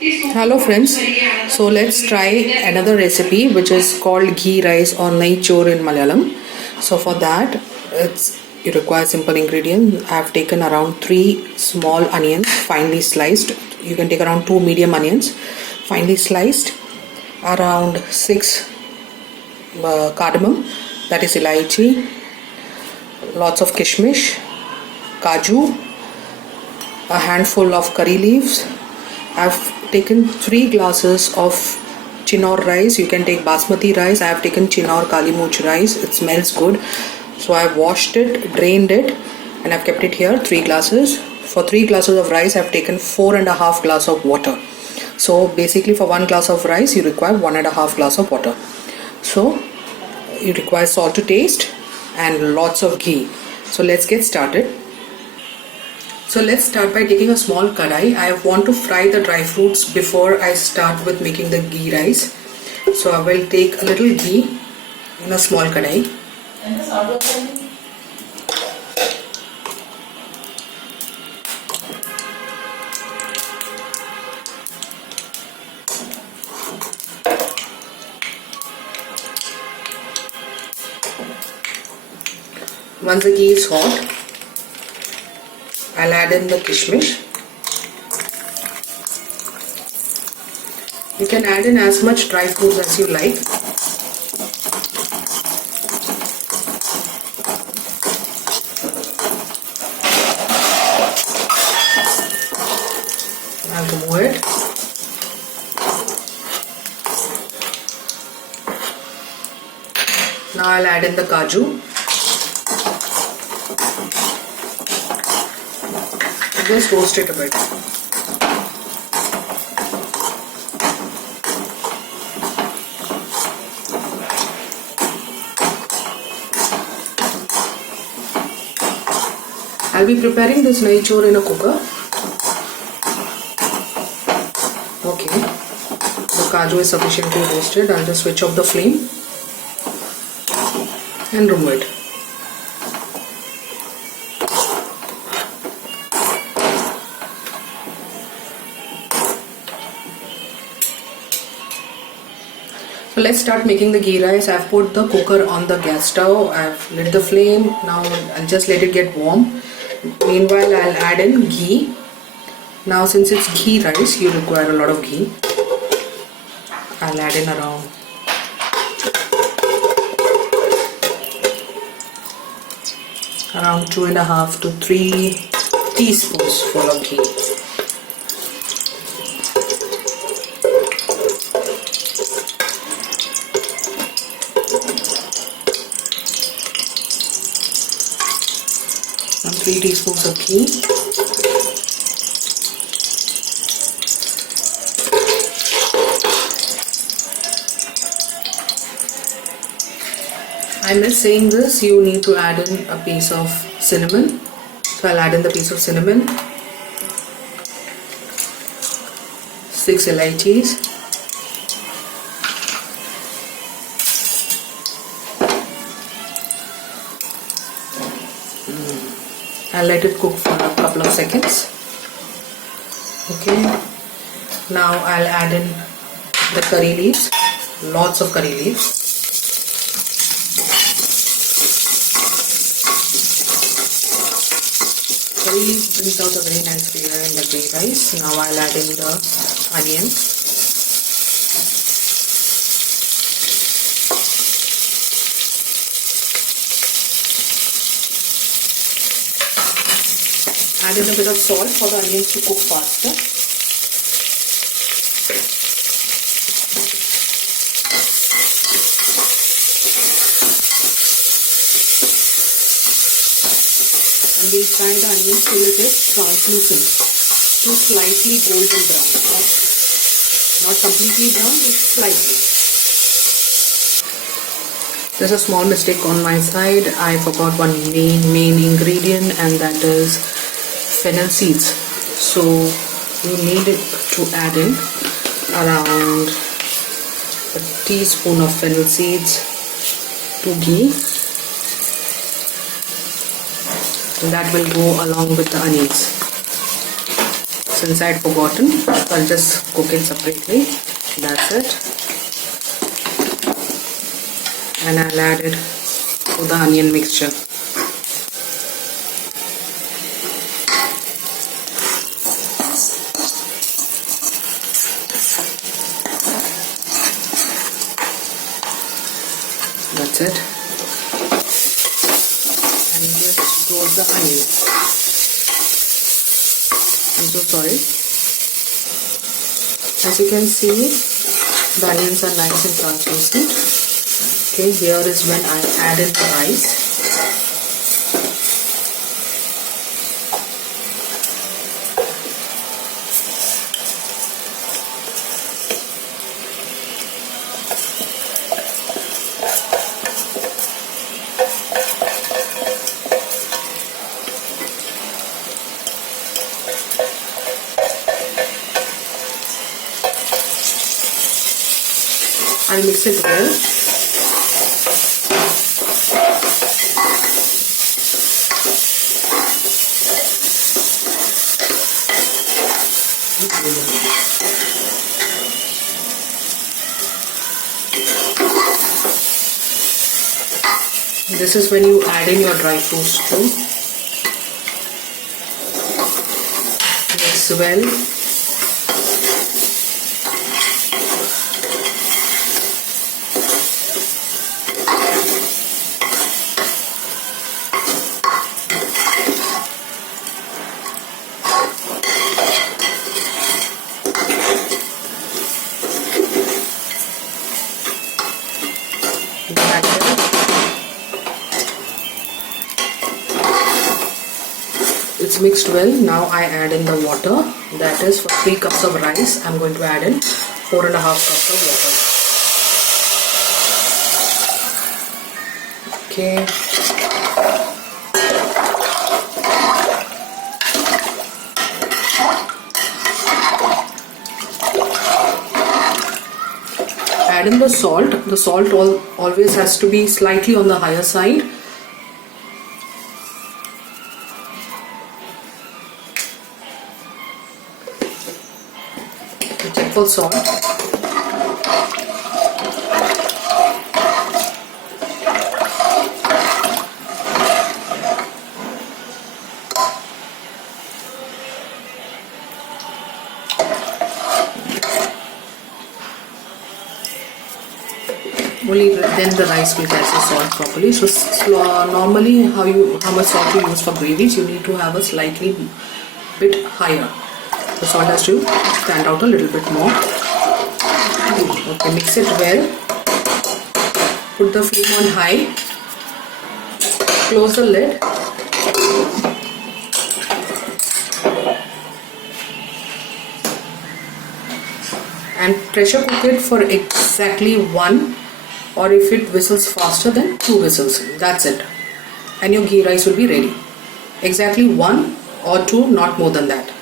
Hello friends, so let's try another recipe which is called ghee rice or nahi chor in Malayalam. So for that you require simple ingredients. I have taken around 3 small onions finely sliced. You can take around 2 medium onions finely sliced, around 6 cardamom, that is elaichi, lots of kishmish, kaju, a handful of curry leaves. I've taken 3 glasses of chinor rice. You can take basmati rice. I have taken chinor kali murch rice. It smells good. So I've washed it, drained it, and I've kept it here 3 glasses. For 3 glasses of rice, I've taken 4.5 glass of water. So basically for 1 glass of rice, you require 1.5 glass of water. So you require salt to taste and lots of ghee. So let's get started. So let's start by taking a small kadai. I want to fry the dry fruits before I start with making the ghee rice. So I will take a little ghee in a small kadai. Once the ghee is hot, I'll add in the kishmish. You can add in as much dry fruits as you like. I'll remove it. Now I'll add in the kaju. Just roast it a bit. I'll be preparing this nahi chor in a cooker. Okay, the kaju is sufficiently roasted. I'll just switch off the flame and remove it. So let's start making the ghee rice. I've put the cooker on the gas stove. I've lit the flame. Now I'll just let it get warm. Meanwhile, I'll add in ghee. Now since it's ghee rice, you require a lot of ghee. I'll add in around around 2.5 to 3 teaspoons full of ghee. And 3 teaspoons of ghee. I missed saying this, you need to add in a piece of cinnamon. So I'll add in the piece of cinnamon, 6 elaichis, I'll let it cook for a couple of seconds. Okay, now I'll add in the curry leaves, lots of curry leaves. Curry leaves brings out a very nice flavor in the ghee rice. Now I'll add in the onions. Add in a bit of salt for the onions to cook faster. And we'll fry the onions till it is translucent to slightly golden brown. Not completely brown, just slightly. There's a small mistake on my side. I forgot one main ingredient, and that is fennel seeds. So you need to add in around a teaspoon of fennel seeds to ghee. That will go along with the onions. since I had forgotten, so I'll just cook it separately. That's it. And I'll add it to the onion mixture. That's it. And just roll the onion. I'm so sorry. As you can see, the onions are nice and translucent. Okay, here is when I add in the rice. I'll mix it well. This is when you add in your dry fruits too. Mix well. It's mixed well. Now I add in the water. That is for 3 cups of rice. I'm going to add in 4.5 cups of water. Okay. Add in the salt. The salt always has to be slightly on the higher side. Check for salt. Only then the rice will catch the salt properly. So normally how much salt you use for gravies, you need to have a slightly bit higher. The salt has to stand out a little bit more. Okay, mix it well. Put the flame on high. Close the lid. And pressure cook it for exactly 1, or if it whistles faster then 2 whistles. That's it. And your ghee rice will be ready. Exactly 1 or 2, not more than that.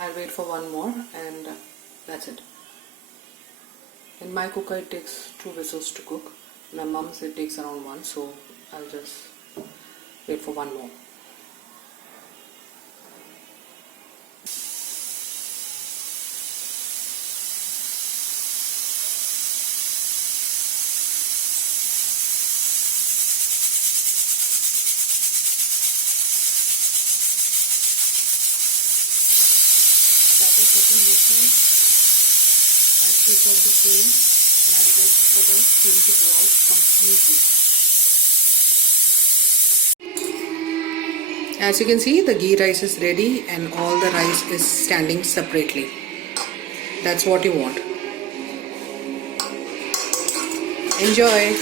I'll wait for 1 more and that's it. In my cooker it takes 2 whistles to cook. My mom's it takes around 1, so I'll just wait for 1 more. I switch off the flame and I'll wait for the steam to go out completely. As you can see, the ghee rice is ready and all the rice is standing separately. That's what you want. Enjoy!